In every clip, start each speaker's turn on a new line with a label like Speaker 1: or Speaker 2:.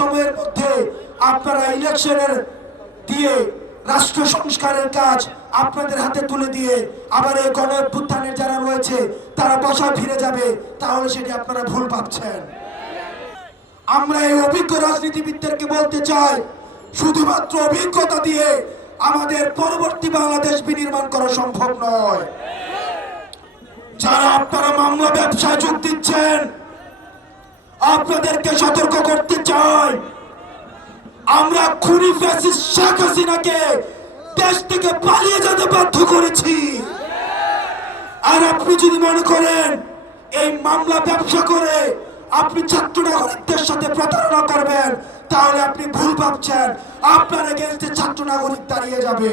Speaker 1: সময়ের মধ্যে আপনারা ইলেকশনের দিয়ে রাষ্ট্র সংস্কারের কাজ আপনাদের হাতে তুলে দিয়ে আবার এই গণ অভ্যুত্থানের যারা রয়েছে, তারা বসায় ফিরে যাবে, তাহলে সেটি আপনারা ভুল ভাবছেন। আমরা এই অভিজ্ঞ রাজনীতিবিদদেরকে বলতে চাই, শুধুমাত্র অভিজ্ঞতা দিয়ে আমাদের পরবর্তী বাংলাদেশ বিনির্মাণ করা সম্ভব নয়। যারা আপনারা মামলা ব্যবসায় যোগ দিচ্ছেন আপনাদেরকে সতর্ক করতে চাই। আমরা খুনি ফ্যাসিস্ট শেখ হাসিনাকে দেশ থেকে পালিয়ে যেতে বাধ্য করেছি। আর আপনি যদি মনে করেন এই মামলা ব্যবসা করে আপনি সাথে প্রতারণা করবেন, তাহলে আপনি ভুল ভাবছেন। আপনার এগেনস্টে ছাত্র নাগরিক দাঁড়িয়ে যাবে।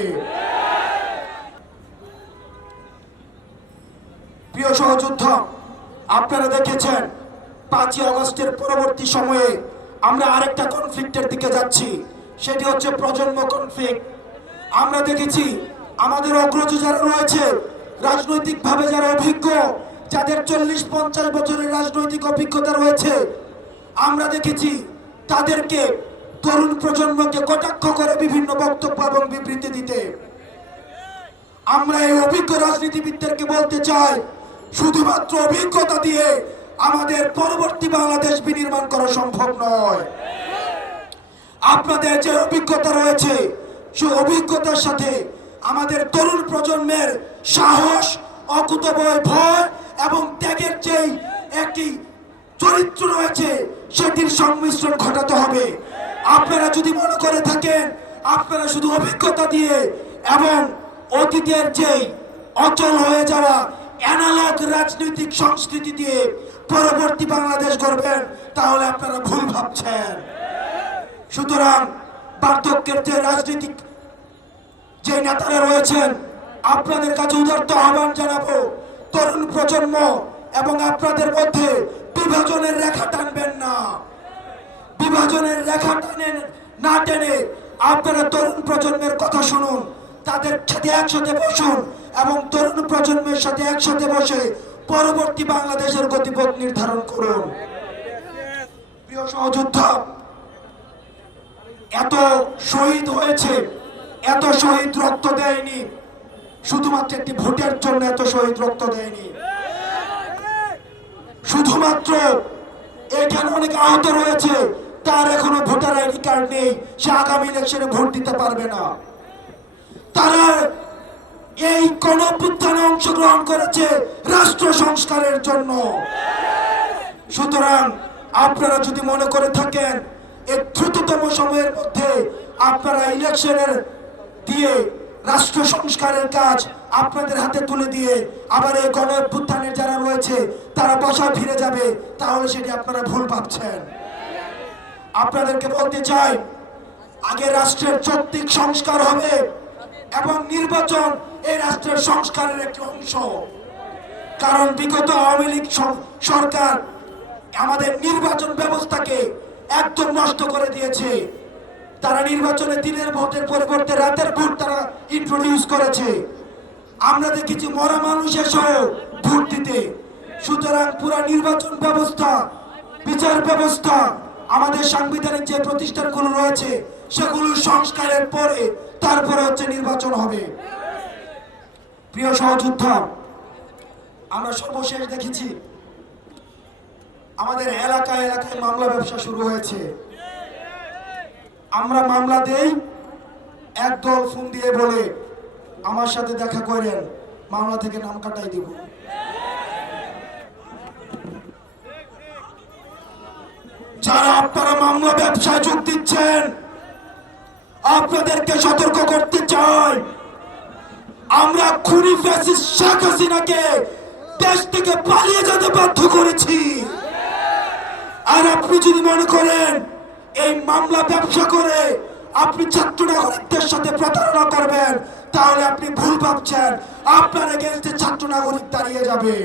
Speaker 1: প্রিয় সহযোদ্ধ, আপনারা দেখেছেন পাঁচই আগস্টের পরবর্তী সময়ে আমরা আরেকটা কনফ্লিক্টের দিকে যাচ্ছি। সেটি হচ্ছে প্রজন্ম কনফ্লিক্ট আমরা দেখেছি আমাদের অগ্রজ যারা রয়েছে, রাজনৈতিকভাবে যারা অভিজ্ঞ, যাদের চল্লিশ পঞ্চাশ বছরের রাজনৈতিক অভিজ্ঞতা রয়েছে, আমরা দেখেছি তাদেরকে তরুণ প্রজন্মকে কটাক্ষ করে বিভিন্ন বক্তব্য এবং বিবৃতি দিতে। আমরা এই অভিজ্ঞ রাজনীতিবিদদেরকে বলতে চাই, শুধুমাত্র অভিজ্ঞতা দিয়ে আমাদের পরবর্তী বাংলাদেশ বিনির্মাণ করা সম্ভব নয়। আপনাদের যে অভিজ্ঞতা রয়েছে সেই অভিজ্ঞতার সাথে আমাদের তরুণ প্রজন্মের সাহস, অকুতভয় ভয় এবং ত্যাগের যেই একটি চরিত্র রয়েছে, সেটির সংমিশ্রণ ঘটাতে হবে। আপনারা যদি মনে করে থাকেন, আপনারা শুধু অভিজ্ঞতা দিয়ে এবং অতীতের যেই অচল হয়ে যাওয়া অ্যানালগ রাজনৈতিক সংস্কৃতি দিয়ে পরবর্তী বাংলাদেশ গড়বেন, তাহলে আপনারা ভুল ভাবছেন। সুতরাং পার্থক্যের যে রাজনৈতিক যে নেতারা রয়েছেন, আপনাদের কাছে উদার্ত আহ্বান জানাব, তরুণ প্রজন্ম এবং আপনাদের মধ্যে বিভাজনের রেখা টানবেন না। বিভাজনের রেখা টানেন না টেনে আপনারা তরুণ প্রজন্মের কথা শুনুন, তাদের সাথে একসাথে বসুন এবং তরুণ প্রজন্মের সাথে একসাথে বসে পরবর্তী বাংলাদেশের গতিপথ নির্ধারণ করুন। প্রিয় সহযোদ্ধা, এত শহীদ হয়েছে, এত শহীদ রক্ত দেয়নি, শুধুমাত্র একটি ভোটের জন্য এত শহীদ রক্ত দেয়নি। শুধুমাত্র এখানে অনেক আহত রয়েছে, তার এখনও ভোটার আইডি কার্ড নেই, সে আগামী ইলেকশনে ভোট দিতে পারবে না। তারা এই গণপুত্থানে অংশগ্রহণ করেছে রাষ্ট্র সংস্কারের জন্য। সুতরাং আপনারা যদি মনে করে থাকেন, এই দ্রুততম সময়ের মধ্যে আপনারা ইলেকশনের দিয়ে রাষ্ট্র সংস্কারের কাজ আপনাদের হাতে তুলে দিয়ে আবার এই গণ অভ্যুত্থানের যারা রয়েছে, তারা বসা ফিরে যাবে, তাহলে সেটি আপনারা ভুল ভাবছেন। আপনাদেরকে বলতে চাই, আগে রাষ্ট্রের চৌক্তিক সংস্কার হবে এবং নির্বাচন এই রাষ্ট্রের সংস্কারের একটি অংশ। কারণ বিগত আওয়ামী লীগ সরকার আমাদের নির্বাচন ব্যবস্থাকে একদম নষ্ট করে দিয়েছে। তারা নির্বাচনে দিনের ভোটের পরিবর্তে রাতের ভোট তারা ইন্ট্রোডিউস করেছে। আমরা দেখেছি মরা মানুষের এসেও ভোট দিতে। সুতরাং পুরা নির্বাচন ব্যবস্থা, বিচার ব্যবস্থা, আমাদের সাংবিধানিক যে প্রতিষ্ঠানগুলো রয়েছে সেগুলো সংস্কারের পরে তারপরে হচ্ছে নির্বাচন হবে। প্রিয় সহযোদ্ধা, আমরা সর্বশেষ দেখেছি, আমাদের এলাকায় এলাকায় মামলা ব্যবসা শুরু হয়েছে। আমরা মামলা দেই, একদল ফোন দিয়ে বলে, আমার সাথে দেখা করেন, মামলা থেকে নাম কাটাই দিব। যারা আপনারা মামলা ব্যবসায় যোগ দিচ্ছেন আপনাদেরকে সতর্ক করতে চাই। আমরা খুনি ফ্যাসিস্ট শেখ হাসিনাকে দেশ থেকে পালিয়ে যেতে বাধ্য করেছি। আর আপনি যদি মনে করেন এই মামলা ব্যবসা করে আপনি ছাত্র নাগরিকদের সাথে প্রতারণা করবেন, তাহলে আপনি ভুল ভাবছেন। আপনার এগেনস্টে ছাত্র নাগরিক দাঁড়িয়ে যাবে।